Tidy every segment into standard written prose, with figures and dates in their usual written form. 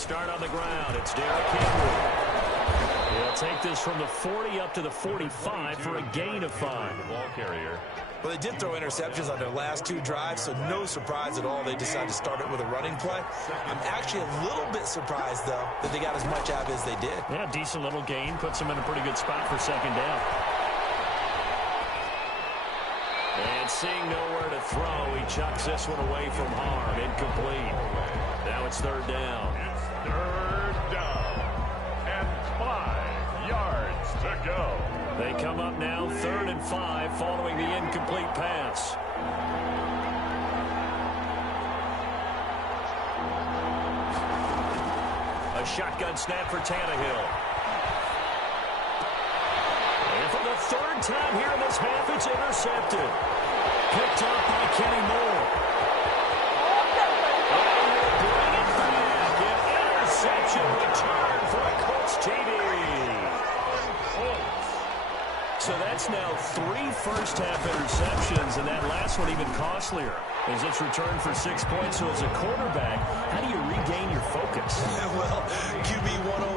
start on the ground. It's Derrick Henry. He'll take this from the 40 up to the 45 for a gain of 5. Ball carrier. Well, they did throw interceptions on their last 2 drives, so no surprise at all they decided to start it with a running play. I'm actually a little bit surprised, though, that they got as much out as they did. Yeah, decent little gain. Puts them in a pretty good spot for second down. And seeing nowhere to throw, he chucks this one away from harm. Incomplete. Now it's third down. It's third down. And 5 yards to go. They come up now 3rd and 5 following the incomplete pass. A shotgun snap for Tannehill. And for the 3rd time here in this half, it's intercepted. Picked up by Kenny Moore. And we'll bring it back. An interception return for a Colts TD. So that's now 3 first-half interceptions, and that last one even costlier as it's returned for 6 points. So as a quarterback, how do you regain your focus? Well, QB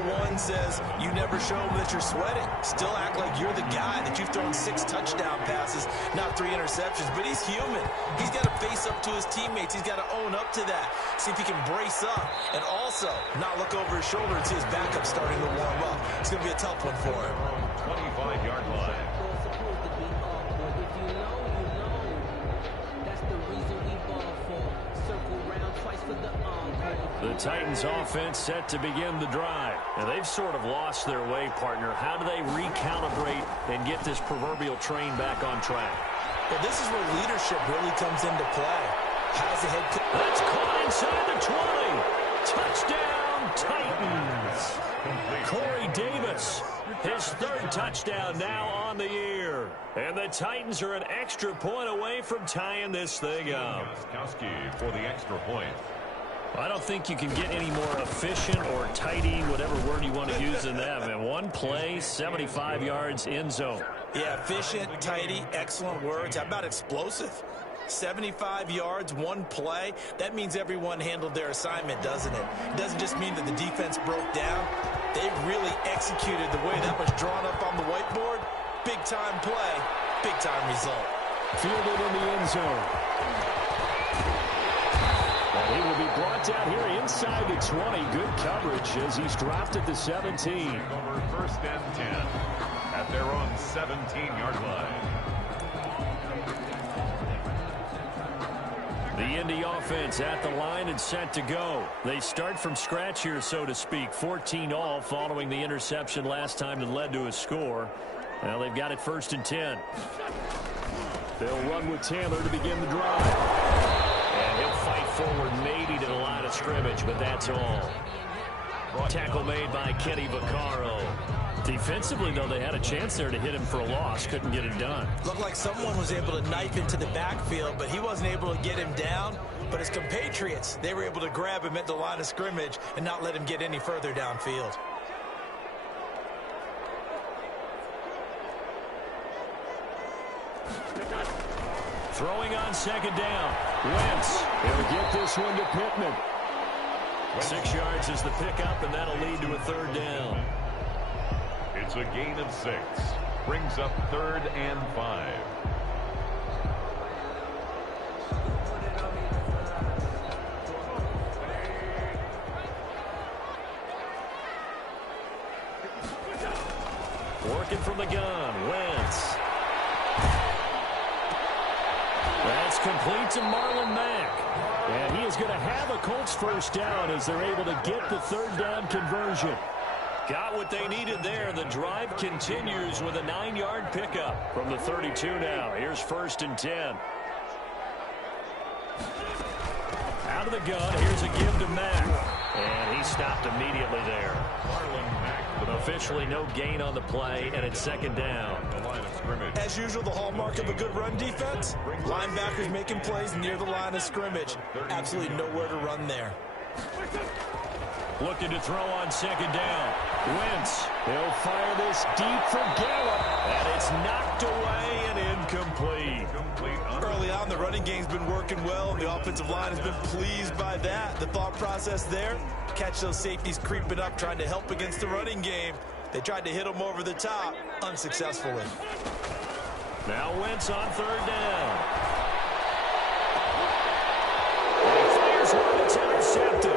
101 says you never show them that you're sweating. Still act like you're the guy, that you've thrown 6 touchdown passes, not 3 interceptions. But he's human. He's got to face up to his teammates. He's got to own up to that. See if he can brace up and also not look over his shoulder and see his backup starting to warm up. It's going to be a tough one for him. 25-yard line. The Titans offense set to begin the drive. And they've sort of lost their way, partner. How do they recalibrate and get this proverbial train back on track? Well, this is where leadership really comes into play. How's the head coach? That's caught inside the 20. Touchdown, Titans. Corey Davis, his 3rd touchdown now on the year. And the Titans are an extra point away from tying this thing up. Gostkowski for the extra point. I don't think you can get any more efficient or tidy, whatever word you want to use in that. Man, 1 play, 75 yards, end zone. Yeah, efficient, tidy, excellent words. How about explosive? 75 yards, 1 play. That means everyone handled their assignment, doesn't it? It doesn't just mean that the defense broke down. They really executed the way that was drawn up on the whiteboard. Big-time play, big-time result. Fielded in the end zone. And he will be brought down here inside the 20. Good coverage as he's dropped at the 17. Over 1st and 10 at their own 17-yard line. The Indy offense at the line and set to go. They start from scratch here, so to speak. 14-all following the interception last time that led to a score. Well, they've got it 1st and 10. They'll run with Taylor to begin the drive. And he'll fight forward maybe to the line of scrimmage, but that's all. Tackle made by Kenny Vaccaro. Defensively, though, they had a chance there to hit him for a loss. Couldn't get it done. Looked like someone was able to knife into the backfield, but he wasn't able to get him down. But his compatriots, they were able to grab him at the line of scrimmage and not let him get any further downfield. Throwing on 2nd down. Wentz. He'll get this one to Pittman. 6 yards is the pickup, and that'll lead to a 3rd down. It's a gain of 6. Brings up 3rd and 5. Working from the gun. Wentz. That's complete to Marlon Mack. And he is going to have a Colts 1st down as they're able to get the 3rd down conversion. Got what they needed there. The drive continues with a 9-yard pickup from the 32 now. Here's 1st and 10. Out of the gun. Here's a give to Mack. And he stopped immediately there. Officially no gain on the play, and it's 2nd down. As usual, the hallmark of a good run defense, linebackers making plays near the line of scrimmage. Absolutely nowhere to run there. looking to throw on second down. Wentz, he'll fire this deep for Gallup, and it's knocked away and incomplete. Early on, the running game's been working well, and the offensive line has been pleased by that. The thought process there, catch those safeties creeping up, trying to help against the running game. They tried to hit them over the top, unsuccessfully. Now Wentz on third down. And he fires one that's intercepted.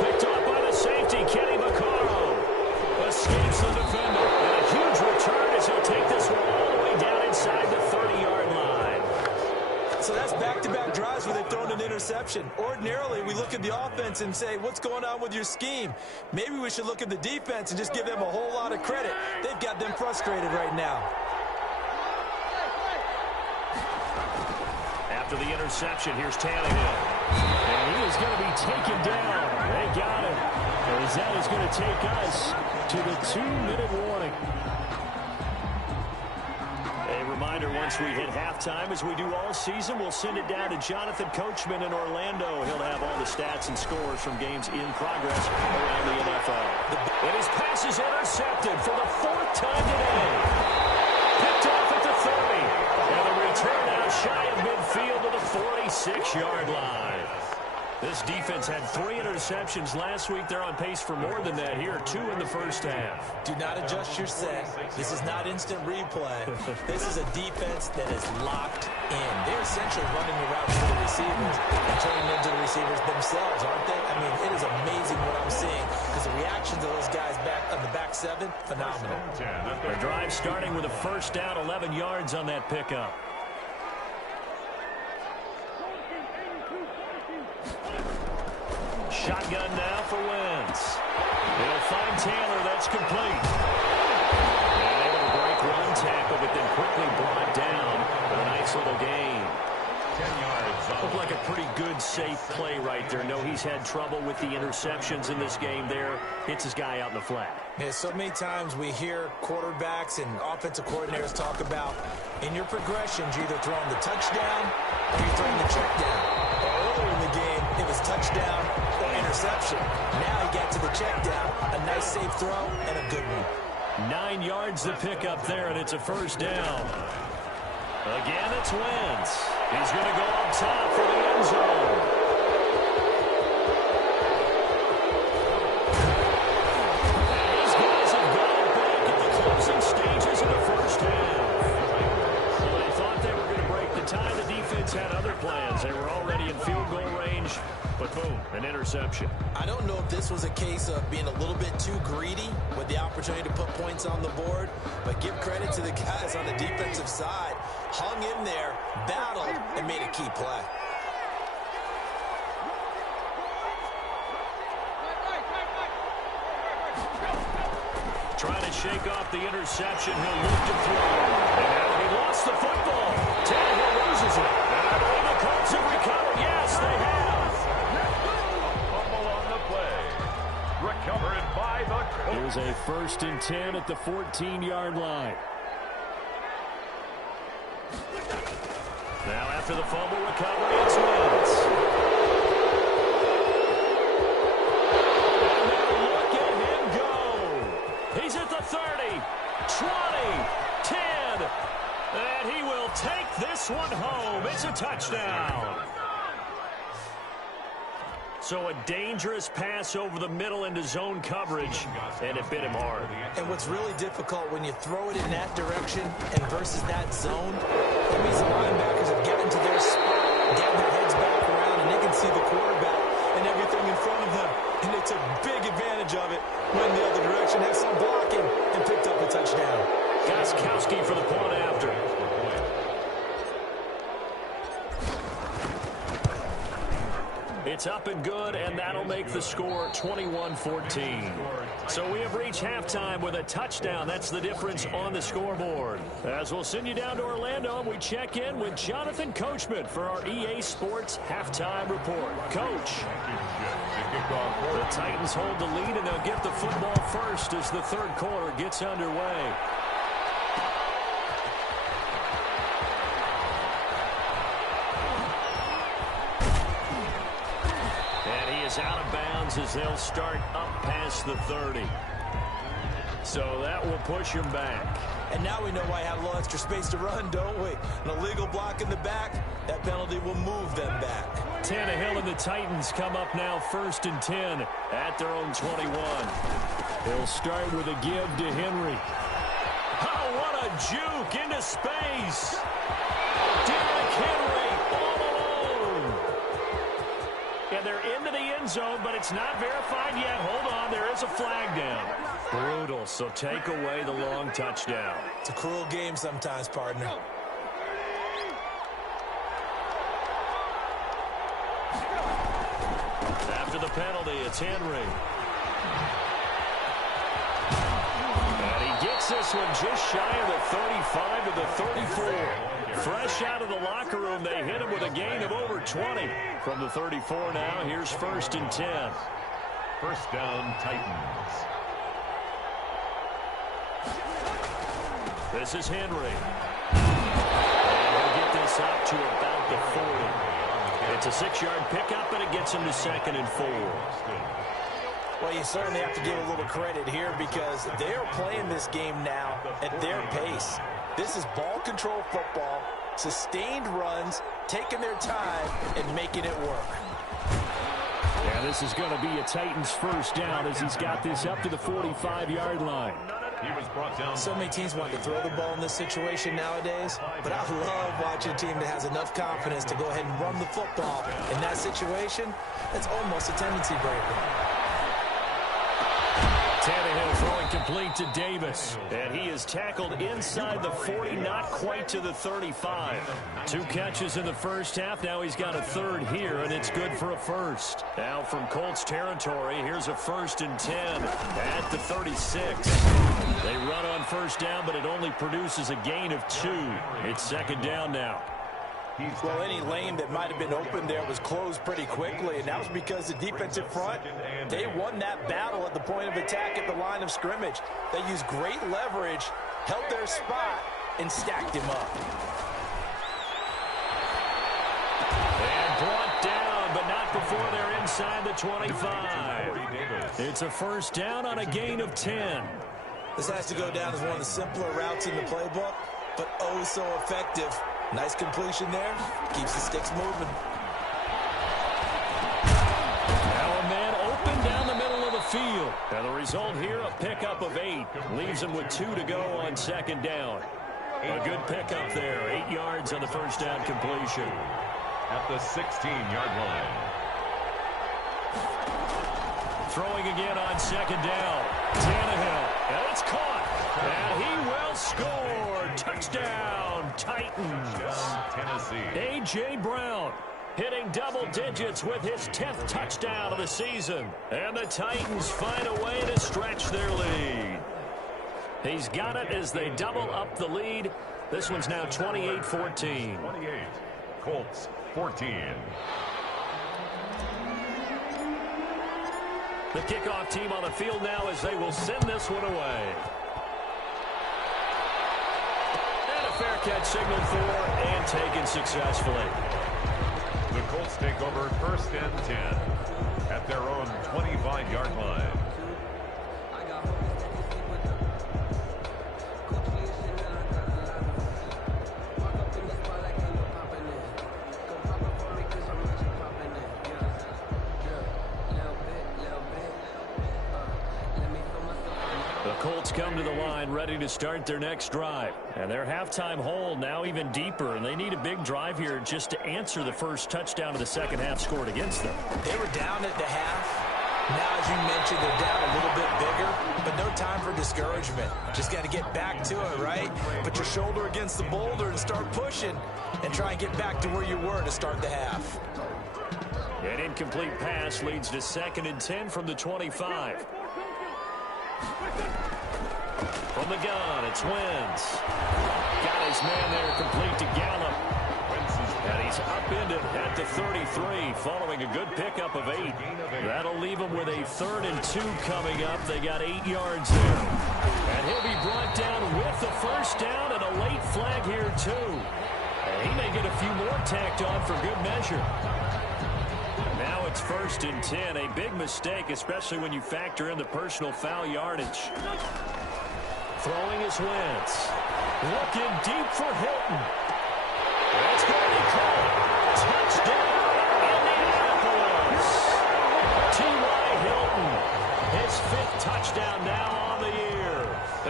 Picked off by the safety, Kenny Vaccaro. Escapes the defender. And a huge return as he'll take this one all the way down inside the 30-yard line. So that's back-to-back drives where they've thrown an interception. Ordinarily, we look at the offense and say, what's going on with your scheme? Maybe we should look at the defense and just give them a whole lot of credit. They've got them frustrated right now. After the interception, here's Tannehill. And he is going to be taken down. They got him. As that is going to take us to the 2-minute warning. A reminder, once we hit halftime, as we do all season, we'll send it down to Jonathan Coachman in Orlando. He'll have all the stats and scores from games in progress around the NFL. And his pass is intercepted for the 4th time today. Picked off at the 30. And the return out shy of midfield to the 46-yard line. This defense had 3 interceptions last week. They're on pace for more than that here, 2 in the first half. Do not adjust your set. This is not instant replay. This is a defense that is locked in. They're essentially running the routes to the receivers and turning them into the receivers themselves, aren't they? I mean, it is amazing what I'm seeing because the reactions of those guys back on the back 7, phenomenal. Their drive starting with a first down, 11 yards on that pickup. Shotgun now for Wentz. He'll find Taylor. That's complete. And able to break one tackle, but then quickly brought down. A nice little gain. 10 yards. Looked like a pretty good, safe play right there. No, he's had trouble with the interceptions in this game there. Hits his guy out in the flat. Yeah, so many times we hear quarterbacks and offensive coordinators talk about in your progressions, you're either throwing the touchdown or you're throwing the check down. Earlier in the game, it was touchdown or interception. Now he got to the check down, a nice safe throw, and a good one. 9 yards to pick up there, and it's a first down. Again, it's Wentz. He's going to go up top for the end zone. And these guys have got it back at the closing stages of the first half. Well, they thought they were going to break the tie. The defense had other plans. They were already in field goal range, but boom, an interception. I don't know if this was a case of being a little bit too greedy with the opportunity to put points on the board, but give credit to the guys on the defensive side. Hung in there, battled, and made a key play. Trying to shake off the interception. He'll look to throw. And now he lost the football. Tannehill loses it. And I believe the Colts have recovered. Yes, they have. Fumble on the play. Recovered by the Colts. Here's a 1st and 10 at the 14-yard line. Now after the fumble recovery, it's Wentz. And now look at him go. He's at the 30, 20, 10, and he will take this one home. It's a touchdown. So a dangerous pass over the middle into zone coverage, and it bit him hard. And what's really difficult when you throw it in that direction and versus that zone, that means the linebackers have gotten to their spot, gotten their heads back around, and they can see the quarterback and everything in front of them. And they took big advantage of it, went the other direction, had some blocking, and picked up a touchdown. Gostkowski for the point after. It's up and good, and that'll make the score 21-14. So we have reached halftime with a touchdown. That's the difference on the scoreboard. As we'll send you down to Orlando, and we check in with Jonathan Coachman for our EA Sports Halftime Report. Coach. The Titans hold the lead, and they'll get the football first as the third quarter gets underway. Out of bounds as they'll start up past the 30. So that will push him back. And now we know why I have a little extra space to run, don't we? An illegal block in the back, that penalty will move them back. Tannehill and the Titans come up now 1st and 10 at their own 21. They'll start with a give to Henry. Oh, what a juke into space. Derrick Henry all alone. And they're into the end zone, but it's not verified yet. Hold on, there is a flag down. Brutal, so take away the long touchdown. It's a cruel game sometimes, partner. After the penalty, it's Henry. And he gets this one just shy of the 35 to the 34. Fresh out of the locker room, they hit him with a gain of over 20. From the 34 now, here's 1st and 10. First down, Titans. This is Henry. And he'll get this up to about the 40. It's a 6-yard pickup, and it gets him to 2nd and 4. Well, you certainly have to give a little credit here because they are playing this game now at their pace. This is ball control football, sustained runs, taking their time, and making it work. Yeah, this is going to be a Titans first down as he's got this up to the 45-yard line. He was brought down. So many teams want to throw the ball in this situation nowadays, but I love watching a team that has enough confidence to go ahead and run the football. In that situation, it's almost a tendency breaker. Tannehill throwing complete to Davis. And he is tackled inside the 40, not quite to the 35. 2 catches in the first half. Now he's got a 3rd here, and it's good for a 1st. Now from Colts territory, here's a 1st and 10 at the 36. They run on first down, but it only produces a gain of 2. It's 2nd down now. Well, any lane that might have been open there was closed pretty quickly, and that was because the defensive front, they won that battle at the point of attack at the line of scrimmage. They used great leverage, held their spot, and stacked him up. And brought down, but not before they're inside the 25. It's a 1st down on a gain of 10. This has to go down as one of the simpler routes in the playbook, but oh so effective. Nice completion there. Keeps the sticks moving. Now a man open down the middle of the field. And the result here, a pickup of 8. Leaves him with 2 to go on 2nd down. A good pickup there. 8 yards on the first down completion. At the 16-yard line. Throwing again on 2nd down. Tannehill. And it's caught. And he will score. Touchdown, Titans. Tennessee. A.J. Brown hitting double digits with his 10th touchdown of the season. And the Titans find a way to stretch their lead. He's got it as they double up the lead. This one's now 28-14. 28. Colts 14. The kickoff team on the field now as they will send this one away. And a fair catch signaled for and taken successfully. The Colts take over 1st and 10 at their own 25-yard line. Colts come to the line ready to start their next drive. And their halftime hole now even deeper, and they need a big drive here just to answer the first touchdown of the second half scored against them. They were down at the half. Now, as you mentioned, they're down a little bit bigger, but no time for discouragement. Just got to get back to it, right? Put your shoulder against the boulder and start pushing and try and get back to where you were to start the half. An incomplete pass leads to 2nd and 10 from the 25. From the gun, it's Wentz. Got his man there complete to Gallup. And he's upended at the 33 following a good pickup of 8. That'll leave him with a 3rd and 2 coming up. They got 8 yards there. And he'll be brought down with the first down and a late flag here too. And he may get a few more tacked on for good measure. Now a it's 1st and 10. A big mistake, especially when you factor in the personal foul yardage. Throwing is Wentz. Looking deep for Hilton. That's going to be caught. Touchdown, Indianapolis. T.Y. Hilton, his 5th touchdown now on the year.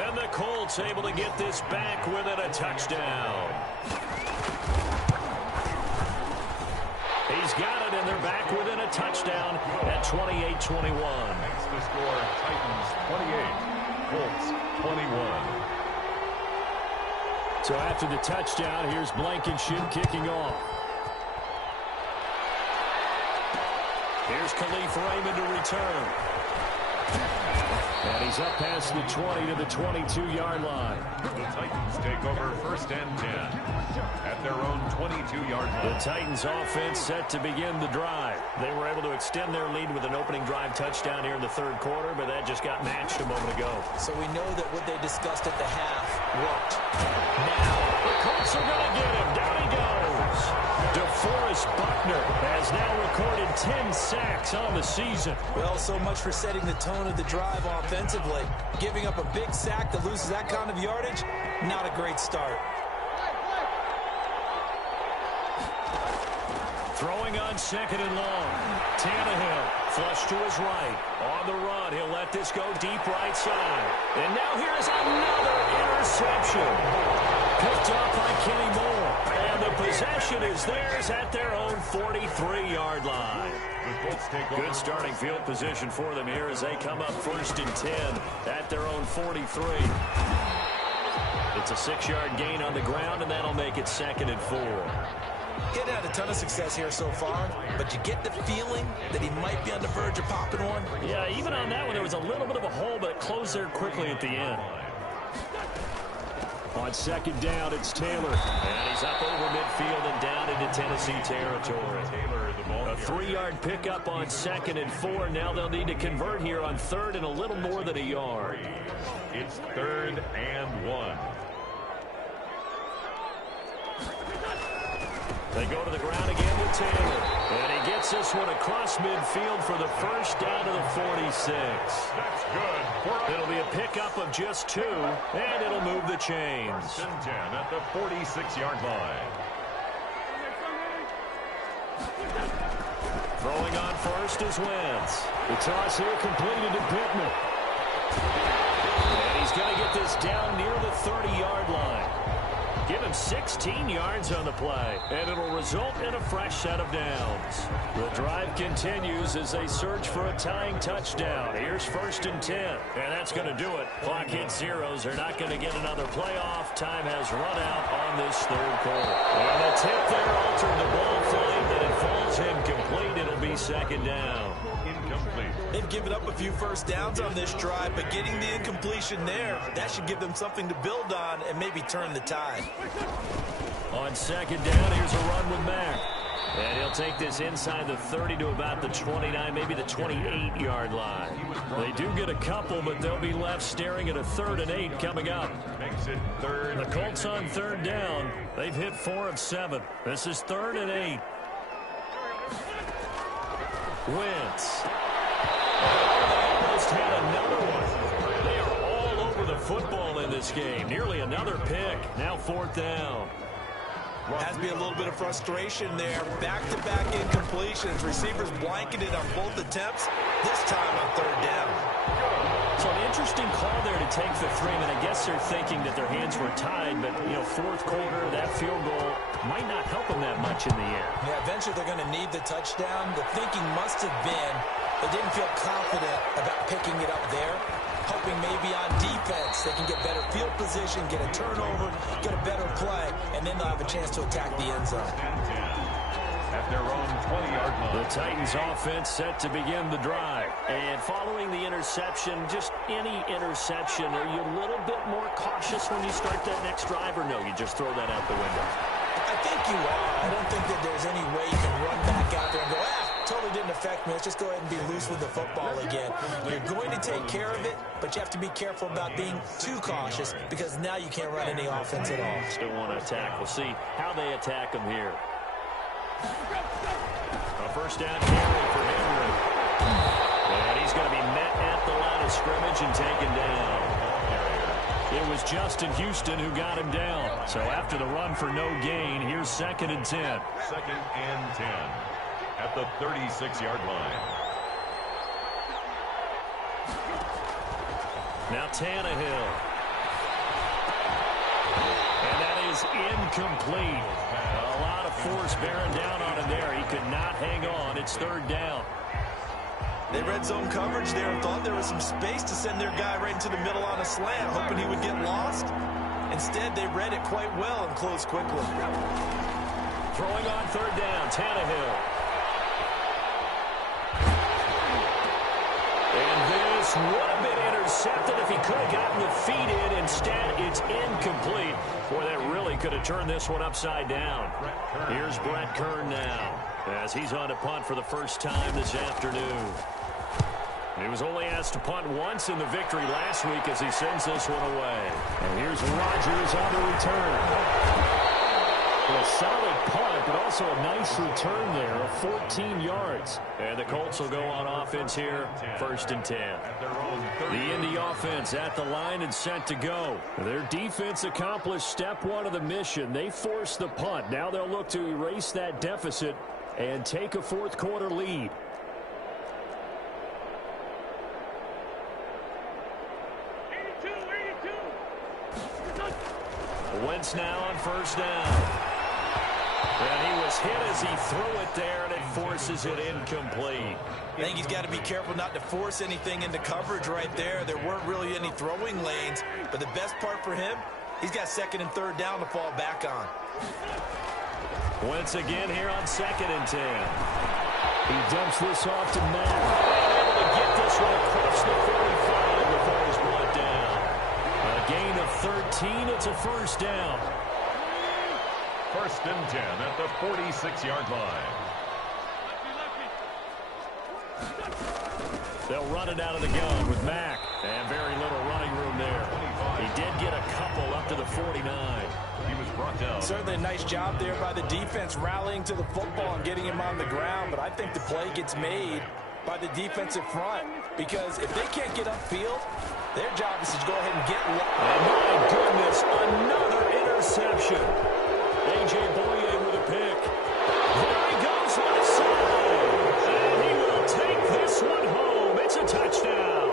And the Colts able to get this back within a touchdown. He's got it, and they're back within a touchdown at 28-21. Makes the score Titans 28, Colts 21. So after the touchdown, here's Blankenship kicking off. Here's Khalif Raymond to return. And he's up past the 20 to the 22-yard line. The Titans take over 1st and 10 at their own 22-yard line. The Titans offense set to begin the drive. They were able to extend their lead with an opening drive touchdown here in the 3rd quarter, but that just got matched a moment ago. So we know that what they discussed at the half worked. Now, the Colts are going to get him. Down he goes. DeForest Buckner has now recorded 10 sacks on the season. Well, so much for setting the tone of the drive offensively. Giving up a big sack that loses that kind of yardage, not a great start. Throwing on 2nd and long. Tannehill, flush to his right. On the run, he'll let this go deep right side. And now here's another interception. Picked off by Kenny Moore. And the possession is theirs at their own 43-yard line. Good starting field position for them here as they come up 1st and 10 at their own 43. It's a 6-yard gain on the ground, and that'll make it 2nd and 4. He hadn't had a ton of success here so far, but you get the feeling that he might be on the verge of popping one. Yeah, even on that one, there was a little bit of a hole, but it closed there quickly at the end. On 2nd down, it's Taylor. And he's up over midfield and down into Tennessee territory. A 3-yard pickup on 2nd and 4. Now they'll need to convert here on 3rd and a little more than a yard. It's 3rd and 1. They go to the ground again with Taylor. And he gets this one across midfield for the 1st down to the 46. That's good. It'll be a pickup of just 2, and it'll move the chains. 1st and 10 at the 46-yard line. Throwing on 1st is Wentz. The toss here completed to Pittman. And he's going to get this down near the 30-yard line. Give him 16 yards on the play, and it'll result in a fresh set of downs. The drive continues as they search for a tying touchdown. Here's 1st and 10, and that's going to do it. Clock hits zeros. They're not going to get another playoff. Time has run out on this 3rd quarter. And the tip there altered the ball flight, and it falls incomplete. It'll be 2nd down. Incomplete. They've given up a few 1st downs on this drive, but getting the incompletion there, that should give them something to build on and maybe turn the tide. On 2nd down, here's a run with Mack. And he'll take this inside the 30 to about the 29, maybe the 28-yard line. They do get a couple, but they'll be left staring at a 3rd and 8 coming up. Makes it 3rd. The Colts on 3rd down. They've hit 4 of 7. This is 3rd and 8. Wentz. Almost had another one. They are all over the football in this game. Nearly another pick. Now 4th down. Has to be a little bit of frustration there. Back-to-back incompletions. Receivers blanketed on both attempts. This time on 3rd down. So an interesting call there to take the 3. And I guess they're thinking that their hands were tied. But, 4th quarter, that field goal might not help them that much in the end. Yeah, eventually they're going to need the touchdown. The thinking must have been they didn't feel confident about picking it up there. Hoping maybe on defense they can get better field position, get a turnover, get a better play, and then they'll have a chance to attack the end zone. At their own 20-yard line. The Titans offense set to begin the drive. And following the interception, just any interception, are you a little bit more cautious when you start that next drive, or no, you just throw that out the window? I think you are. I don't think that there's any way you can run back out there and go, totally didn't affect me. Let's just go ahead and be loose with the football again. You're going to take care of it, but you have to be careful about being too cautious because now you can't run any offense at all. Still want to attack. We'll see how they attack them here. A first down carry for Henry. And he's going to be met at the line of scrimmage and taken down. It was Justin Houston who got him down. So after the run for no gain, here's 2nd and 10. 2nd and 10 at the 36-yard line. Now Tannehill. And that is incomplete. A lot of force bearing down on him there. He could not hang on. It's 3rd down. They red zone coverage there and thought there was some space to send their guy right into the middle on a slant, hoping he would get lost. Instead, they read it quite well and closed quickly. Throwing on 3rd down, Tannehill. And this would have been intercepted if he could have gotten the feet in. Instead, it's incomplete. Boy, that really could have turned this one upside down. Here's Brett Kern now, as he's on to punt for the first time this afternoon. He was only asked to punt once in the victory last week as he sends this one away. And here's Rodgers on the return. Well, a solid punt, but also a nice return there of 14 yards. And the Colts will go on offense here, 1st and 10. The Indy offense at the line and set to go. Their defense accomplished step 1 of the mission. They forced the punt. Now they'll look to erase that deficit and take a 4th quarter lead. Wentz now on 1st down. And he was hit as he threw it there, and it forces it incomplete. I think he's got to be careful not to force anything into coverage right there. There weren't really any throwing lanes, but the best part for him, he's got 2nd and 3rd down to fall back on. Wentz again here on 2nd and 10. He dumps this off to Matt. Able to get this one across the 45 before he's brought down. A gain of 13. It's a 1st down. 1st and 10 at the 46-yard line. They'll run it out of the gun with Mack. And very little running room there. He did get a couple up to the 49. He was brought down. Certainly a nice job there by the defense rallying to the football and getting him on the ground, but I think the play gets made by the defensive front, because if they can't get upfield, their job is to go ahead and get low. And my goodness, another interception. A.J. Bouye with a pick. There he goes left side. And he will take this one home. It's a touchdown.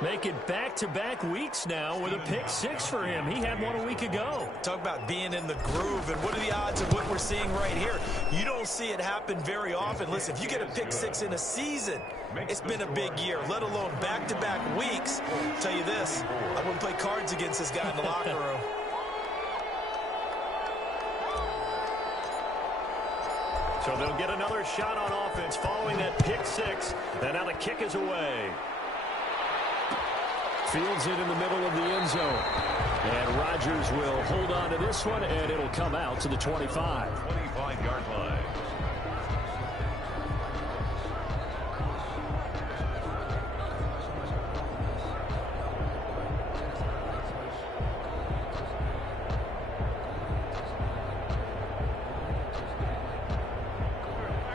Make it back-to-back weeks now with a pick 6 for him. He had one a week ago. Talk about being in the groove, and what are the odds of what we're seeing right here? You don't see it happen very often. Listen, if you get a pick 6 in a season, it's been a big year, let alone back-to-back weeks. I'll tell you this, I wouldn't play cards against this guy in the locker room. So they'll get another shot on offense following that pick 6. And now the kick is away. Fields it in the middle of the end zone. And Rodgers will hold on to this one, and it'll come out to the 25. 25-yard line.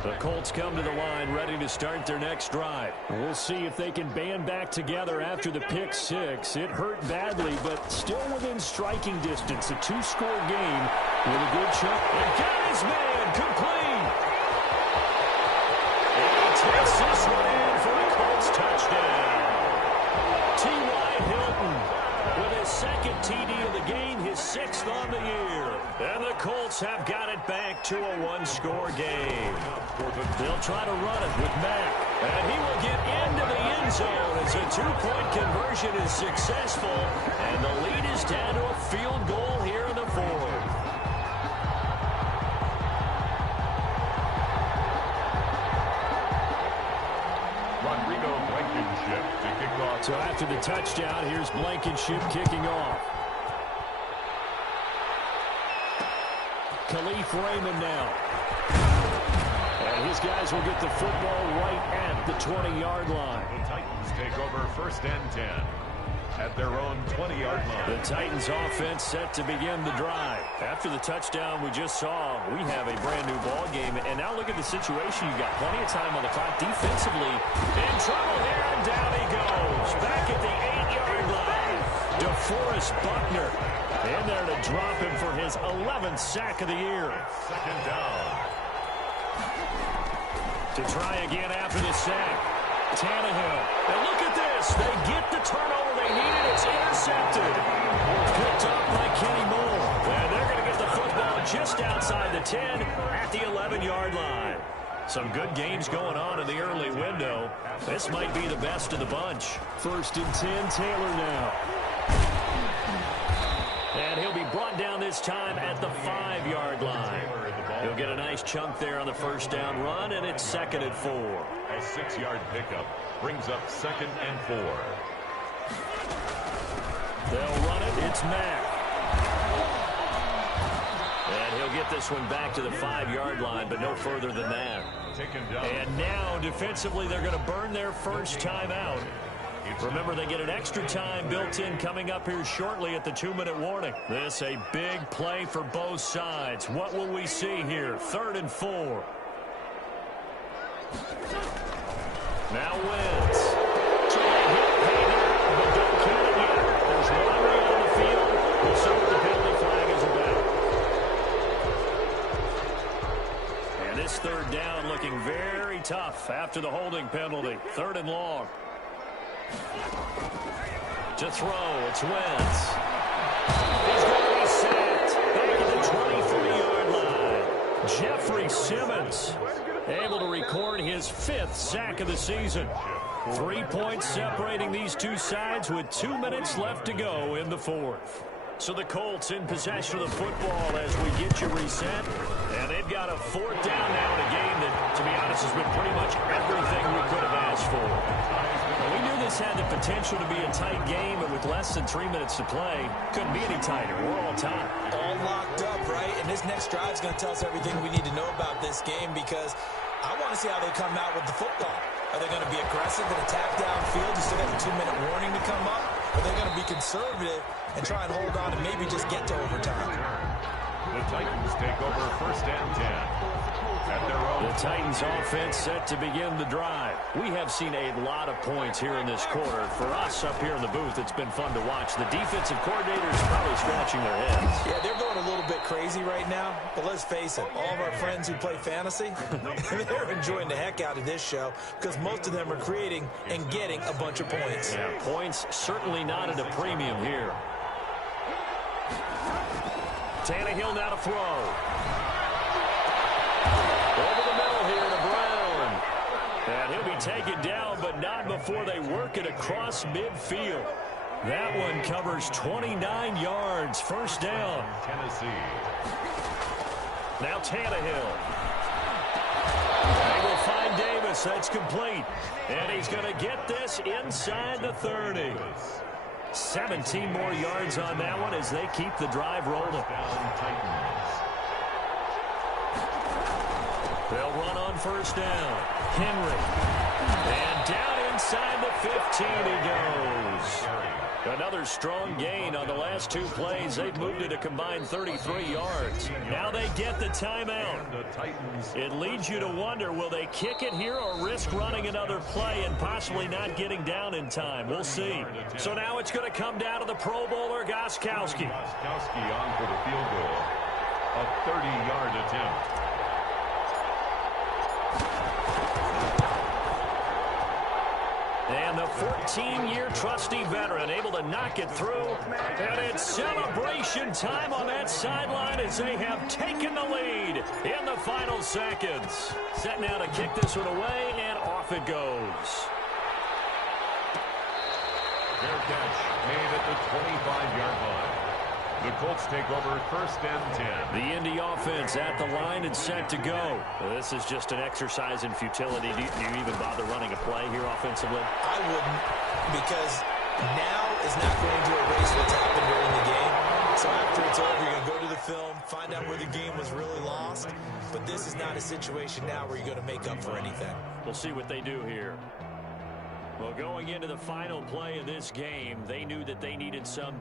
The Colts come to the line ready to start their next drive. We'll see if they can band back together after the pick 6. It hurt badly, but still within striking distance. A 2-score game with a good shot. And got his man complete. And he takes this one in for the Colts touchdown. T.Y. Hilton with his 2nd TD of the game, his 6th on the year. And the Colts have got it back to a 1-score game. They'll try to run it with Mack. And he will get into the end zone as a 2-point conversion is successful. And the lead is down to a field goal here in the 4th. Blankenship to kick off. So after the touchdown, here's Blankenship kicking off. Khalif Raymond now. And his guys will get the football right at the 20-yard line. The Titans take over 1st and 10. at their own 20-yard line. The Titans offense set to begin the drive. After the touchdown we just saw, we have a brand new ball game. And now look at the situation. You've got plenty of time on the clock defensively. In trouble here, and down he goes. Back at the 8-yard line. DeForest Buckner in there to drop him for his 11th sack of the year. Second down. To try again after the sack. Tannehill. And look at this. They get the turnover they needed. It's intercepted. Picked up by Kenny Moore. And they're going to get the football just outside the 10 at the 11-yard line. Some good games going on in the early window. This might be the best of the bunch. 1st and 10, Taylor now. And he'll be brought down this time at the 5-yard line. He'll get a nice chunk there on the first down run, and it's 2nd and 4. A 6-yard pickup brings up 2nd and 4. They'll run it. It's Mack. And he'll get this one back to the 5-yard line, but no further than that. And now, defensively, they're going to burn their first time out. Remember, they get an extra time built in coming up here shortly at the 2-minute warning. This a big play for both sides. What will we see here? 3rd and 4. Now Wentz. But don't count it yet. There's one man on the field. We'll see what the penalty flag is about. And this 3rd down looking very tough after the holding penalty. 3rd and long. To throw, it's Wentz. He's going to be sacked back at the 23-yard line. Jeffrey Simmons able to record his 5th sack of the season. 3 points separating these two sides with 2 minutes left to go in the 4th. So the Colts in possession of the football as we get you reset. And they've got a 4th down now in a game that, to be honest, has been pretty much everything we could have asked for. We knew this had the potential to be a tight game, but with less than 3 minutes to play, couldn't be any tighter. We're all tied. All locked up, right? And this next drive is going to tell us everything we need to know about this game because I want to see how they come out with the football. Are they going to be aggressive and attack downfield? You still got the 2-minute warning to come up? Or are they going to be conservative and try and hold on and maybe just get to overtime? The Titans take over 1st and 10. The Titans offense set to begin the drive. We have seen a lot of points here in this quarter. For us up here in the booth, it's been fun to watch. The defensive coordinators probably scratching their heads. Yeah, they're going a little bit crazy right now. But let's face it, all of our friends who play fantasy, they're enjoying the heck out of this show because most of them are creating and getting a bunch of points. Yeah, points certainly not at a premium here. Tannehill now to throw. Over the middle here to Brown. And he'll be taken down, but not before they work it across midfield. That one covers 29 yards. 1st down. Tennessee. Now Tannehill. They will find Davis. That's complete. And he's going to get this inside the 30. 17 more yards on that one as they keep the drive rolling. They'll run on 1st down. Henry. And down inside the 15 he goes. Another strong gain on the last 2 plays. They've moved it a combined 33 yards. Now they get the timeout. It leads you to wonder, will they kick it here or risk running another play and possibly not getting down in time? We'll see. So now it's going to come down to the Pro Bowler, Gostkowski. Gostkowski on for the field goal. A 30-yard attempt. And the 14-year trusty veteran able to knock it through. And it's celebration time on that sideline as they have taken the lead in the final seconds. Set now to kick this one away, and off it goes. Fair catch made at the 25-yard line. The Colts take over 1st and 10. The Indy offense at the line and set to go. Well, this is just an exercise in futility. Do you even bother running a play here offensively? I wouldn't, because now is not going to erase what's happened during the game. So after it's over, you're going to go to the film, find out where the game was really lost. But this is not a situation now where you're going to make up for anything. We'll see what they do here. Well, going into the final play of this game, they knew that they needed some